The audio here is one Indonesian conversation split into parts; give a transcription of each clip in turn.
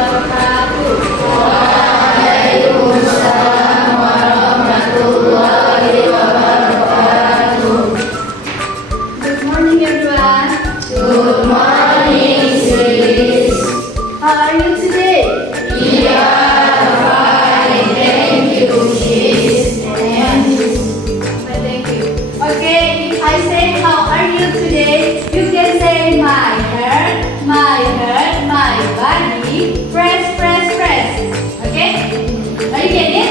Waalaikumsalam warahmatullahi wabarakatuh. Good morning, everyone. Good morning, sis. How are you today? We are fine, thank you, sis. Thank you. Okay, if I say how are you today, you can say my heart, my body, press. Okay? Are you getting it?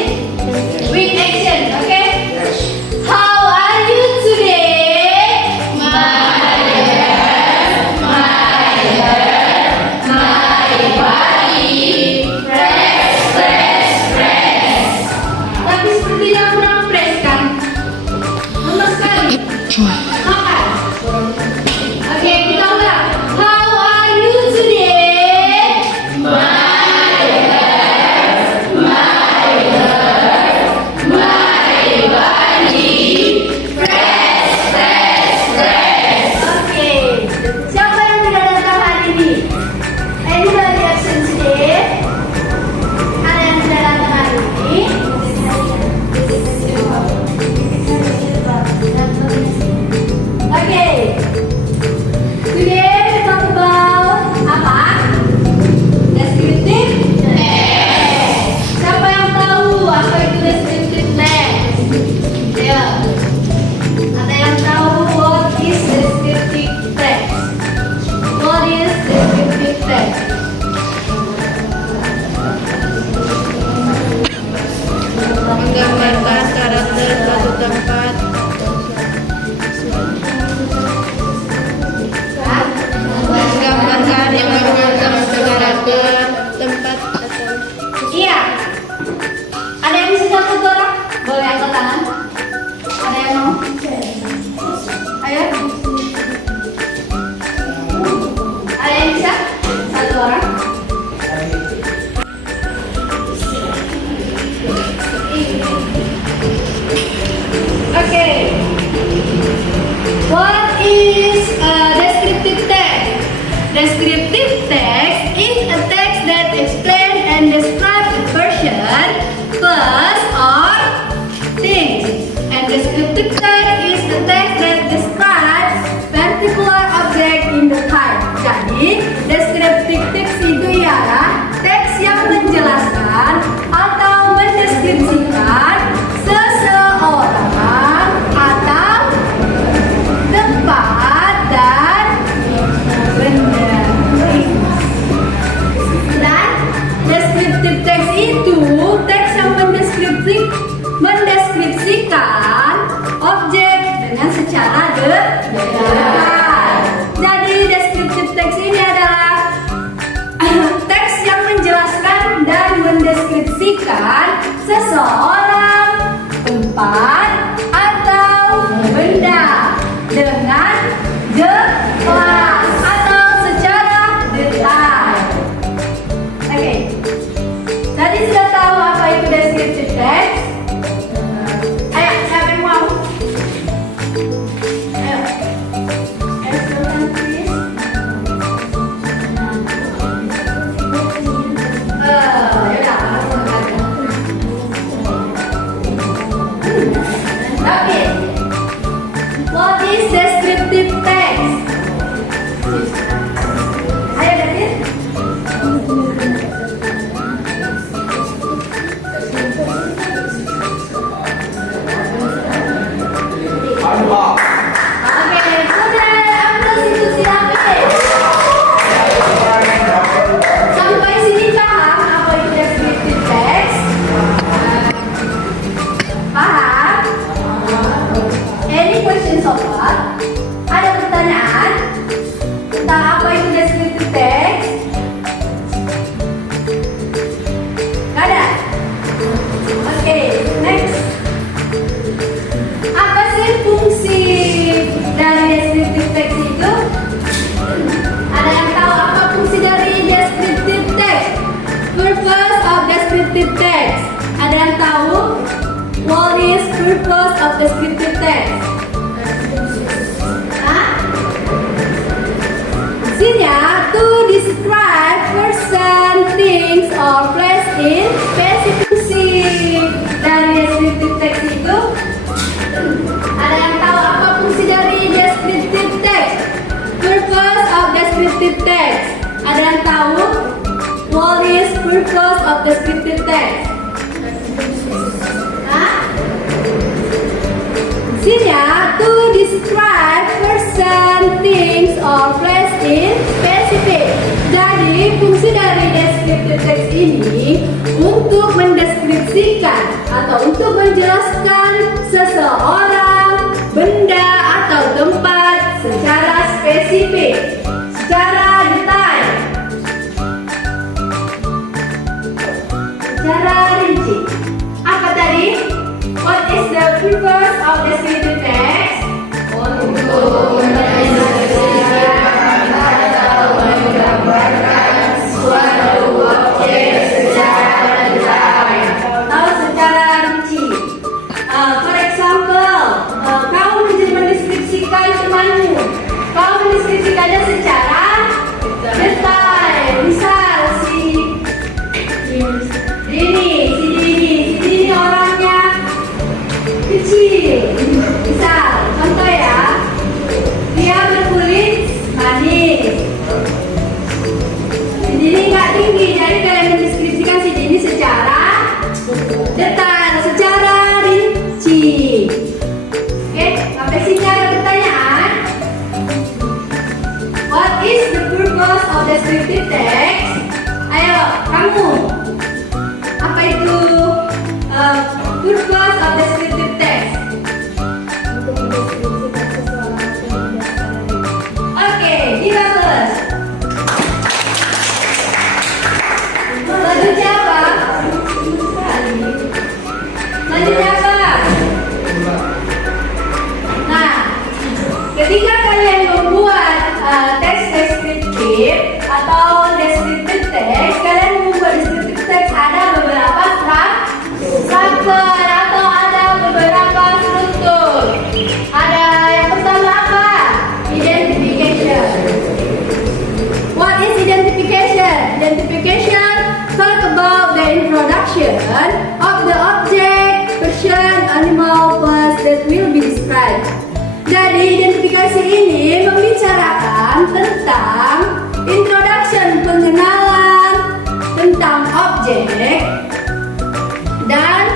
With action, okay? Yes. How are you today? Tapi sepertinya kurang press kan? Lemas sekali. Makan. Oke, kita ulang. How are you today? Oke. Siapa yang sudah datang hari ini? Anybody absent today? Ada yang sudah datang hari ini? Okay. Today we talk about apa? Descriptive text. Siapa yang tahu apa itu descriptive text? Ya. Ada yang tahu what is descriptive text? What is descriptive text? Menggambarkan karakter suatu tempat. Hah? Menggambarkan karakter tempat atau Iya. Ada yang bisa satu orang? Boleh angkat tangan. Ada yang mau? Ayo. Ada yang bisa? Satu orang. Okay. What is a descriptive text? Descriptive text is a text that explains and describes a person, place, or things. And descriptive text is a text that describes particular object in the time. Jadi, descriptive text itu ialah teks yang menjelaskan atau mendeskripsikan seseorang atau tempat dan benda. Dan descriptive text itu teks yang mendeskripsikan objek dengan secara dekat. Jadi descriptive text ini adalah teks yang menjelaskan dan mendeskripsikan seseorang, tempat, atau benda dengan jelas atau secara detail. Oke. Tadi sudah tahu apa itu descriptive text? Ayo, siapa yang mau? Ayo. Silakan, please. Yaudah, aku angkat. Oke. What is descriptive text? Ayo, David. Oke, sudah ambil institusi David. Sampai sini paham apa itu descriptive text? Paham? Any questions so far? Ada pertanyaan tentang apa itu descriptive text? Gak ada? Oke, next. Apa sih fungsi dari descriptive text itu? Ada yang tahu apa fungsi dari descriptive text? Purpose of descriptive text. Ada yang tahu? What is purpose of descriptive text? Hah? Fungsinya to describe person, thing, Fungsinya to describe person, things, or place in specific. Jadi fungsi dari descriptive text ini untuk mendeskripsikan atau untuk menjelaskan seseorang, benda atau tempat secara spesifik, secara detail, secara rinci. Apa tadi? What is the purpose of descriptive text? Untuk mendeskripsikan atau menggambarkan suatu objek secara detail atau secara rinci. For example, kau mendeskripsikan temanmu. Kau mendeskripsikannya secara detail. Misal si Dini orangnya kecil. Misal, contoh ya, dia berkulit manis. Si Dini nggak tinggi, jadi kalian mendeskripsikan si Dini secara detail, secara rinci. Oke, sampai sini ada pertanyaan? What is the purpose of descriptive text? Ayo, kamu. Apa itu purpose of descriptive text? Untuk mendeskripsikan seseorang atau benda secara rinci. Oke, bagus. Selanjutnya apa? Selanjutnya apa? Nah, ketika kalian membuat teks deskriptif atau deskriptif teks, kalian membuat deskriptif teks ada beberapa struktur atau ada beberapa struktur. Ada yang pertama apa? Identification. What is identification? Identification talk about the introduction of the object, person, animal, place that will be described. Jadi identifikasi ini membicarakan tentang introduction, pengenalan tentang objek dan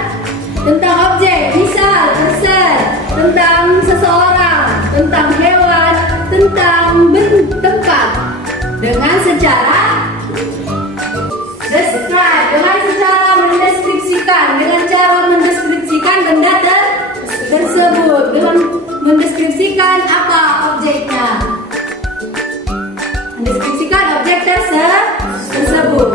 tentang objek, misal person, tentang seseorang, tentang hewan, tentang tempat dengan secara describe, dengan secara mendeskripsikan, dengan cara mendeskripsikan benda tersebut, dengan mendeskripsikan apa objeknya, mendeskripsikan objek tersebut.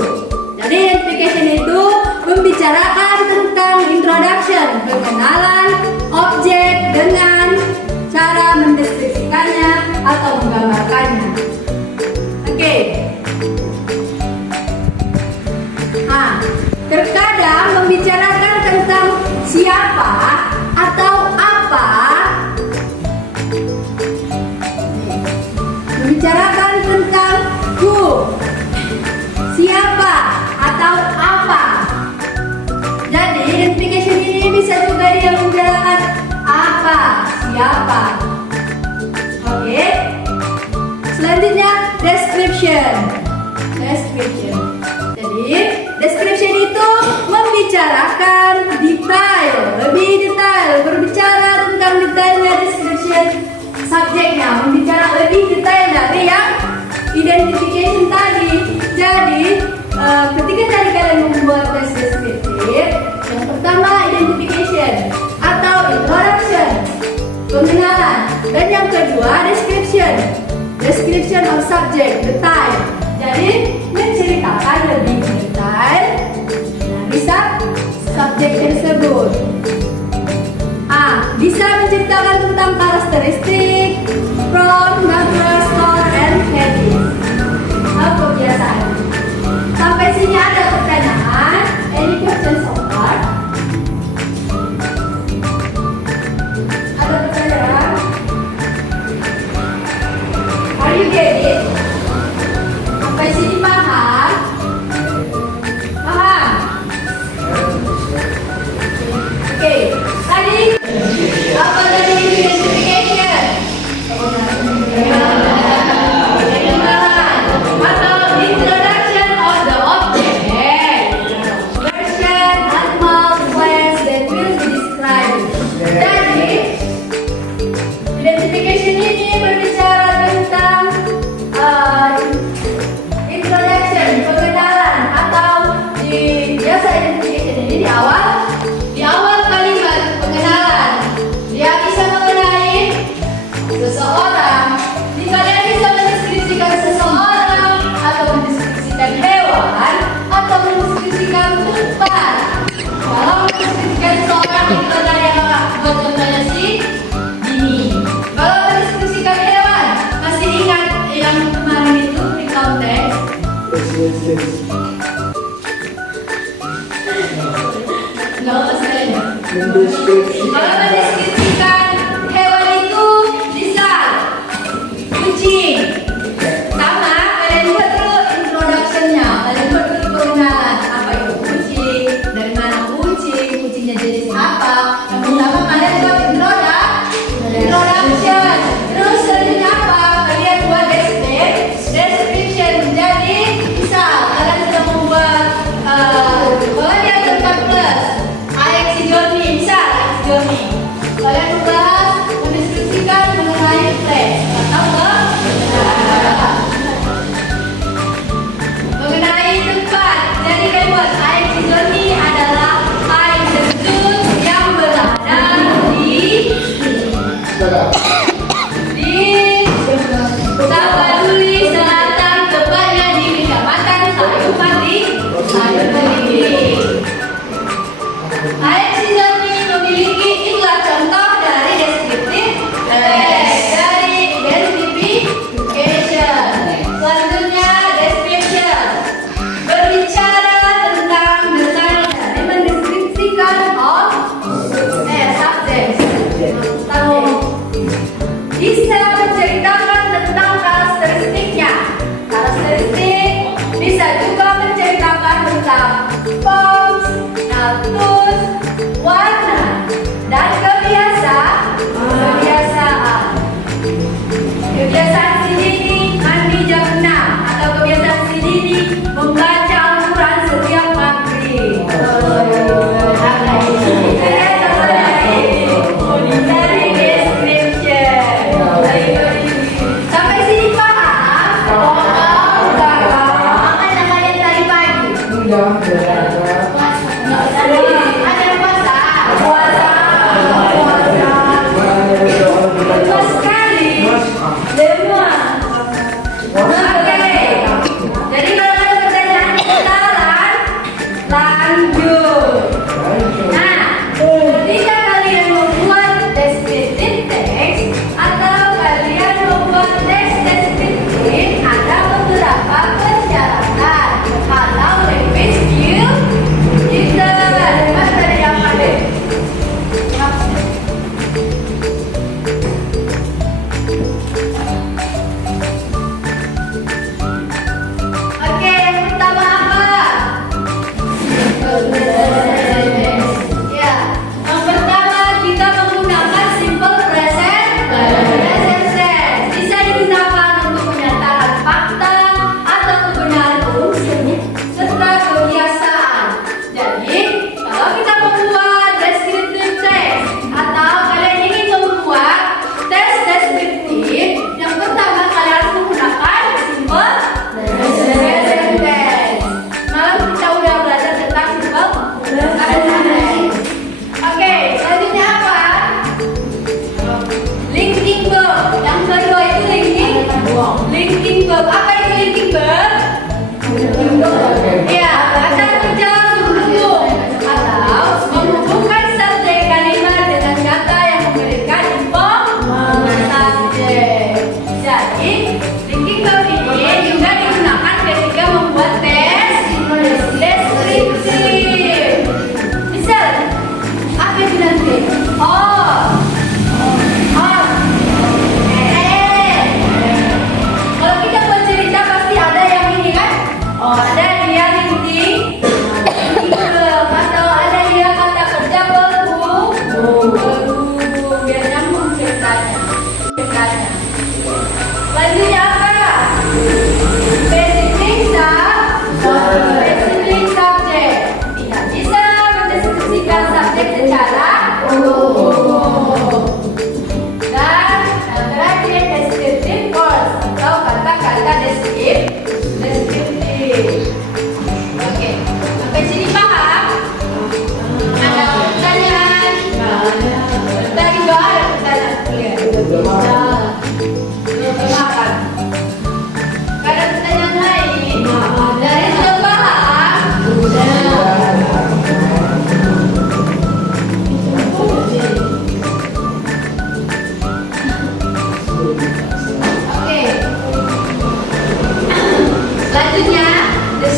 Jadi identification itu membicarakan tentang introduction, pengenalan objek dengan cara mendeskripsikannya atau menggambarkannya. Oke. Nah, terkadang membicarakan tentang siapa atau apa, membicarakan tentang who, siapa atau apa. Jadi identification ini bisa juga dia membicarakan apa, siapa. Oke. Selanjutnya description. Jadi description itu membicarakan detail, lebih detail, berbicara tentang detailnya description subjeknya, membicara lebih detail dari yang identification tadi. Jadi ketika tadi kalian membuat teks deskriptif, yang pertama identification atau introduction, pengenalan, dan yang kedua description of subject, detail. Jadi menceritakan lebih detail dari subjek tersebut. Bisa menceritakan tentang karakteristik, from, numbers, color, and heading. Kebiasaan. Sampai sini ada pertanyaan? Any questions so far? Ada pertanyaan? Are you get it? Sampai sini paham? Paham? Oke. Tadi apa tadi identification? Nggak usah ya. Mendeskripsikan. Kalau mendeskripsikan hewan itu bisa kucing. Sama, kalian buat dulu introduction-nya. Kalian buat dulu pengenalan. Apa itu kucing? Dari mana kucing? Kucingnya jenis apa? Yang pertama kalian buat introduction. Terus selanjutnya apa? Kalian buat description. Jadi bisa kalian sudah membuat kalian tentang plus. Ayat si Joni, bisa si Joni. Kalian membahas, mendeskripsikan mengenai place. Tahu nggak? Mengenai tempat. Jadi kalian buat ayat si Joni adalah air terjun yang berada di Tapanuli Selatan, tepatnya di Kecamatan Sayupati. Ayat Sejati memiliki itulah contoh dari deskriptif dari identification. Selanjutnya description, berbicara tentang detail dari mendeskripsikan subjek. Tahu, bisa menceritakan tentang karakteristiknya. Karakteristik bisa juga menceritakan tentang form, status, warna, dan kebiasaan. Kebiasaan si Dini mandi jam 6 atau kebiasaan si Dini membaca Al-Quran setiap maghrib. Dari description. Sampai sini paham? Makan kalian tadi pagi. Ada yang puasa? Betul sekali. Semua. Oke. Jadi kalau ada pertanyaan kenalan, lanjut. Nah, ketika kalian membuat descriptive text atau kalian membuat teks deskriptif, ada beberapa persyaratan. Kalau language skill, kita mas dari apa deh? Oke, yang pertama apa? Ya, yang pertama kita menggunakan simple present tense. Bisa digunakan untuk menyatakan fakta atau kebenaran umum serta kebiasaan. Jadi, kalau kita membuat descriptive text atau kalian ingin membuat teks deskriptif, yang pertama kalian harus menggunakan simple present tense. Malam kita udah belajar tentang simple present tense. Oke, selanjutnya apa? Linking verb. Yang kedua itu linking verb. Apa itu linking verb? Ya, kata kerja mendukung atau menghubungkan subjek kalimat dengan kata yang memberikan informasi. Jadi, linking verb ini juga digunakan ketika membuat teks deskriptif. Misal, apa itu nanti? Kalau kita buat cerita pasti ada yang ini kan? Ada dia linting atau ada dia kata kerja berhubung biar nyambung ceritanya. Selanjutnya apa? Specific subject. Tidak bisa mendeskripsikan subjek secara dan terakhir descriptive words atau kata-kata deskriptif. Oke, sampai sini paham? Ada pertanyaan? Tadi doa ada pertanyaan. Belum makan. Ada pertanyaan lain? Dari sudah paham? Oke. Selanjutnya, the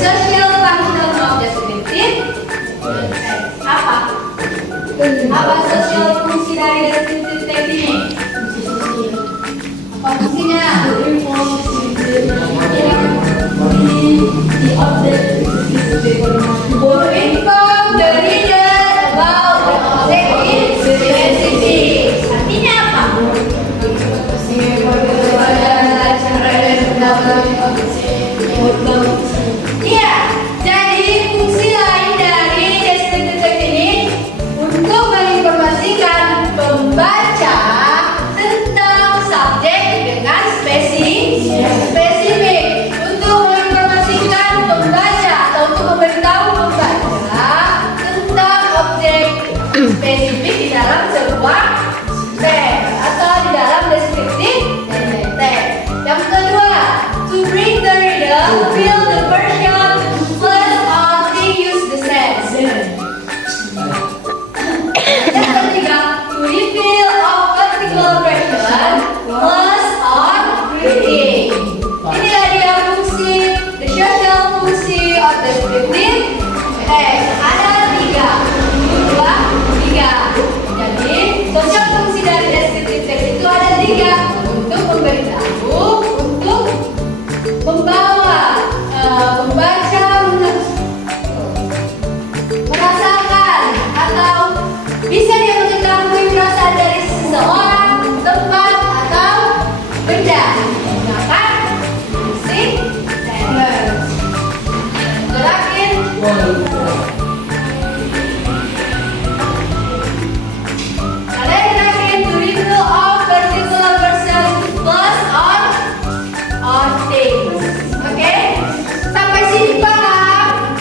ketiga, untuk memberitahu, untuk membawa, membaca, merasakan, atau bisa dia mengetahui perasaan dari seseorang, tempat, atau benda. Menggunakan musik tense. Gerakin. Kalian gerakin to recall of particular person, place, or things. Oke? Sampai sini paham?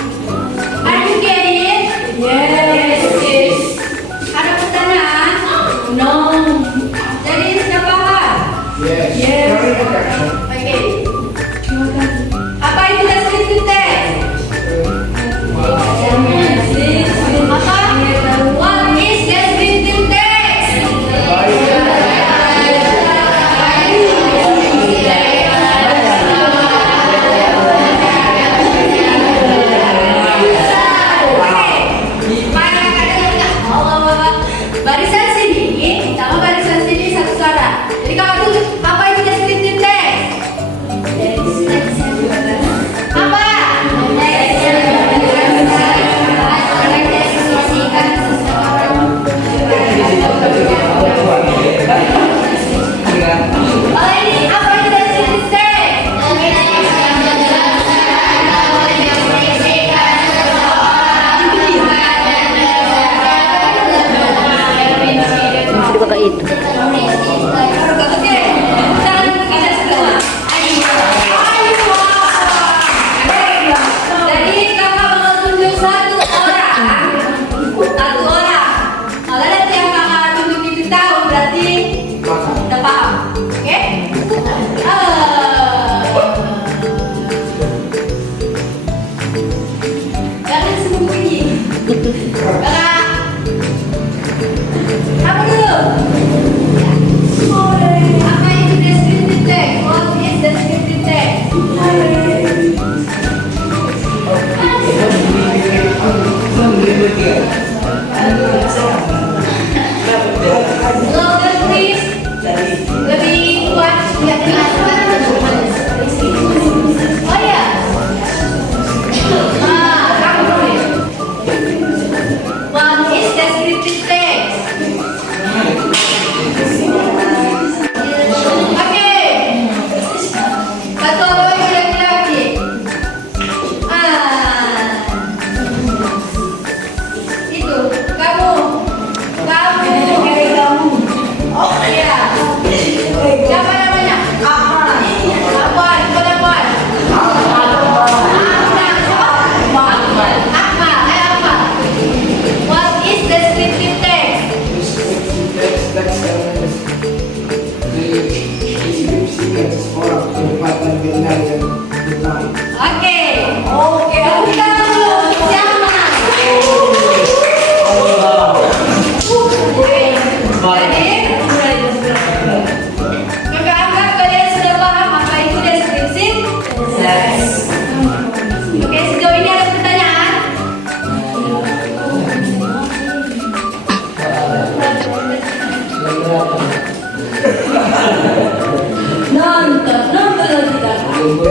Are you getting it? Yes. Ada pertanyaan? No. Jadi sudah paham? Yes. Oke. Apa itu descriptive text? Apa? What is descriptive text? Barisan sini sama barisan sini satu suara. Jadi kalau tulis apa itu descriptive text? Apa? Oh ini apa itu descriptive text? Dipakai itu. Oke, jangan kita semua. Jadi kakak bakal tunjuk satu orang. Kalau nanti yang kakak tunjuk itu tahu berarti udah paham. Oke? Jangan sembunyi. Kakak. Apa dulu? Apa itu descriptive text? What is descriptive text? Louder please. Lebih kuat. Oh ya. Kamu boleh. What is descriptive text? Oke. Satu orang lagi. Itu kamu. Oh iya. Siapa namanya? Ahmad. Ahmad. What is descriptive text? Oke. Kamu tahu siapa? Jadi, kakak anggap kalian sudah paham apa itu descriptive? Oke, sejauh ini ada pertanyaan? Nonton lagi dah.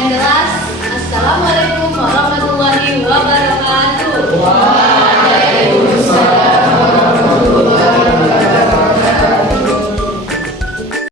yang jelas. Assalamualaikum warahmatullahi wabarakatuh.